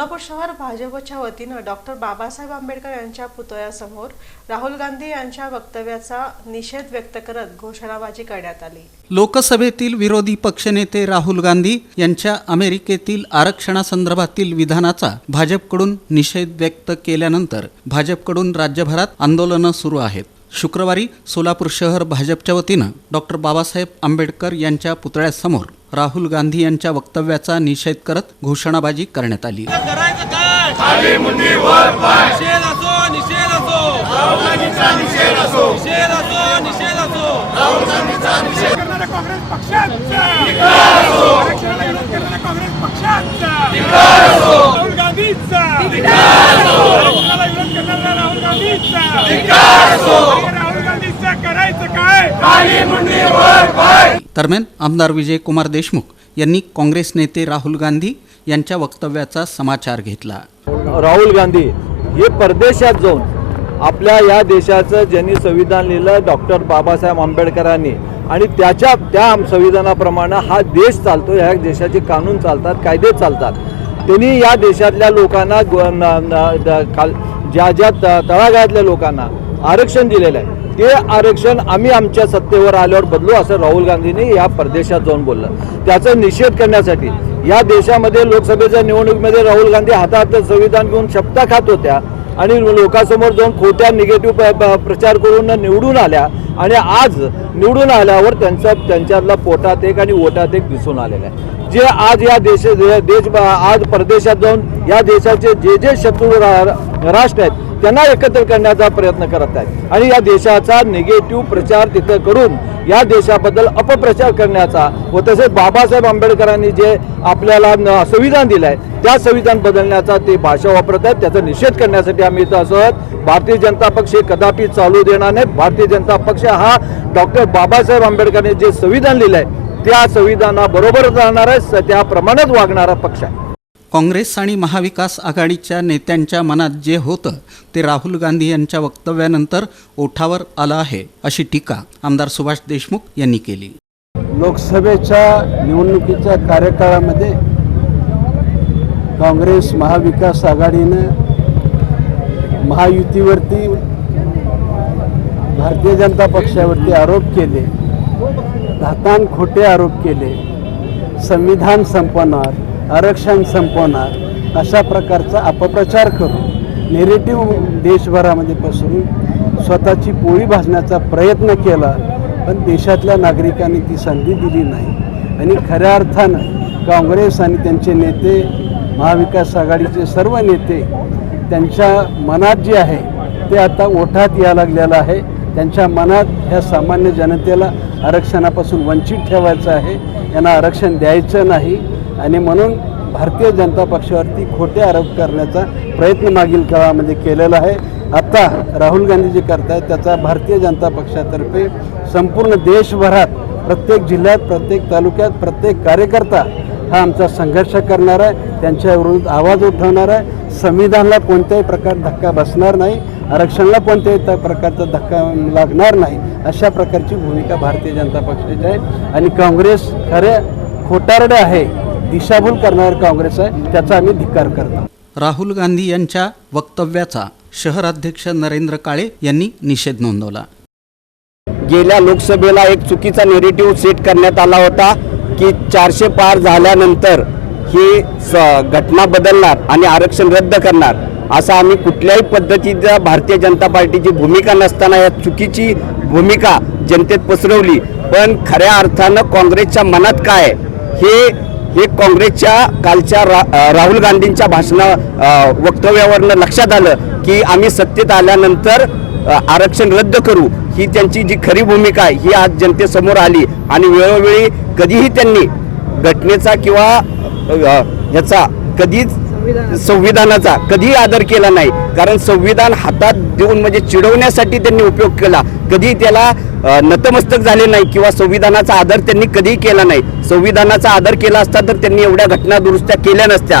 सोलापूर शहर भाजपच्या वतीनं डॉक्टर बाबासाहेब आंबेडकर यांच्या पुतळ्यासमोर राहुल गांधी यांच्या वक्तव्याचा निषेध व्यक्त करत घोषणाबाजी करण्यात आली. लोकसभेतील विरोधी पक्षनेते राहुल गांधी यांच्या अमेरिकेतील आरक्षणासंदर्भातील विधानाचा भाजपकडून निषेध व्यक्त केल्यानंतर भाजपकडून राज्यभरात आंदोलनं सुरू आहेत. शुक्रवारी सोलापूर शहर भाजपच्या वतीनं डॉक्टर बाबासाहेब आंबेडकर यांच्या पुतळ्यासमोर राहुल गांधी यांच्या वक्तव्याचा निषेध करत घोषणाबाजी करण्यात आली. करायचं काय? दरम्यान आमदार विजयकुमार देशमुख यांनी काँग्रेस नेते राहुल गांधी यांच्या वक्तव्याचा समाचार घेतला. राहुल गांधी हे परदेशात जाऊन आपल्या या देशाचं ज्यांनी संविधान लिहिलं डॉक्टर बाबासाहेब आंबेडकरांनी आणि त्याच्या त्या संविधानाप्रमाणे हा देश चालतो ह्या देशाचे कानून चालतात कायदे चालतात. त्यांनी या देशातल्या लोकांना काल- ज्या ज्या त- तळागाळातल्या लोकांना आरक्षण दिलेलं आहे ते आरक्षण आम्ही आमच्या सत्तेवर आल्यावर बदलू असं राहुल गांधींनी या परदेशात जाऊन बोललं. त्याचा निषेध करण्यासाठी या देशामध्ये लोकसभेच्या निवडणुकीमध्ये राहुल गांधी हातात संविधान घेऊन शपथा खात होत्या आणि लोकांसमोर जाऊन खोट्या निगेटिव्ह प्रचार करून निवडून आल्या आणि आज निवडून आल्यावर त्यांचा त्यांच्यातला पोटात एक आणि ओटात एक दिसून आलेला आहे. जे आज या देश देश आज परदेशात जाऊन या देशाचे जे जे शत्रू रा- राष्ट्र आहेत त्यांना एकत्र करण्याचा प्रयत्न करत आहेत. आणि या देशाचा निगेटिव्ह प्रचार तिथं करून या देशाबद्दल अपप्रचार करण्याचा व तसेच बाबासाहेब आंबेडकरांनी जे आपल्याला न- संविधान दिलं आहे त्या संविधान बदलण्याचा ते भाषा वापरत आहेत त्याचा निषेध करण्यासाठी आम्ही इथं असं आहोत. भारतीय जनता पक्ष हे कदापि चालू देणार नाही भारतीय जनता पक्ष हा डॉक्टर बाबासाहेब आंबेडकरांनी जे संविधान लिहिलं आहे त्या संविधानाबरोबरच राहणार आहे त्याप्रमाणेच वागणारा पक्ष आहे. काँग्रेस आणि महाविकास आघाडीच्या नेत्यांच्या मनात जे होतं ते राहुल गांधी यांच्या वक्तव्यानंतर ओठावर आलं आहे अशी टीका आमदार सुभाष देशमुख यांनी केली. लोकसभेच्या निवडणुकीच्या कार्यकाळामध्ये काँग्रेस महाविकास आघाडीनं महायुतीवरती भारतीय जनता पक्षावरती आरोप केले. धातान खोटे आरोप केले. संविधान संपवणार आरक्षण संपवणार अशा प्रकारचा अपप्रचार करून नेरेटिव्ह देशभरामध्ये पसरून स्वतःची पोळी भाजण्याचा प्रयत्न केला पण देशातल्या नागरिकांनी ती संधी दिली नाही. आणि खऱ्या अर्थानं काँग्रेस आणि त्यांचे नेते महाविकास आघाडीचे सर्व नेते त्यांच्या मनात जे आहे ते आता ओठात यायला लागलेलं आहे. त्यांच्या मनात ह्या सामान्य जनतेला आरक्षणापासून वंचित ठेवायचं आहे. यांना आरक्षण द्यायचं नाही. आणि म्हणून भारतीय जनता पक्षावरती खोटे आरोप करण्याचा प्रयत्न मागील काळामध्ये केलेला आहे. आता राहुल गांधी जे करतायत त्याचा भारतीय जनता पक्षातर्फे संपूर्ण देशभरात प्रत्येक जिल्ह्यात प्रत्येक तालुक्यात प्रत्येक कार्यकर्ता हा आमचा संघर्ष करणार आहे. त्यांच्या विरोधात आवाज उठवणार आहे. संविधानाला कोणत्याही प्रकार धक्का बसणार नाही आरक्षणाला कोणत्याही त्या प्रकारचा धक्का लागणार नाही अशा प्रकारची भूमिका भारतीय जनता पक्षाची आहे. आणि काँग्रेस खरे खोटारडे आहे दिशाभूल करणारं काँग्रेस आहे त्याचा आम्ही धिक्कार करतो. राहुल गांधी यांच्या वक्तव्याचा शहराध्यक्ष नरेंद्र काळे यांनी निषेध नोंदवला. गेल्या लोकसभेला एक चुकीचा नेरेटिव्ह सेट करण्यात आला होता की चारशे पार झाल्यानंतर ही स घटना बदलणार आणि आरक्षण रद्द करणार असं आम्ही कुठल्याही पद्धतीचा भारतीय जनता पार्टीची भूमिका नसताना या चुकीची भूमिका जनतेत पसरवली. पण खऱ्या अर्थानं काँग्रेसच्या मनात काय हे हे काँग्रेसच्या कालच्या रा राहुल गांधींच्या भाषणा वक्तव्यावरनं लक्षात आलं की आम्ही सत्तेत आल्यानंतर आरक्षण रद्द करू. ही त्यांची जी खरी भूमिका आहे ही आज जनतेसमोर आली. आणि वेळोवेळी कधीही त्यांनी घटनेचा किंवा ह्याचा कधीच संविधानाचा कधीही आदर केला नाही. कारण संविधान हातात देऊन म्हणजे चिडवण्यासाठी त्यांनी उपयोग केला. कधी त्याला नतमस्तक झाले नाही किंवा संविधानाचा आदर त्यांनी कधीही केला नाही. संविधानाचा आदर केला असता तर त्यांनी एवढ्या घटना दुरुस्त्या केल्या नसत्या.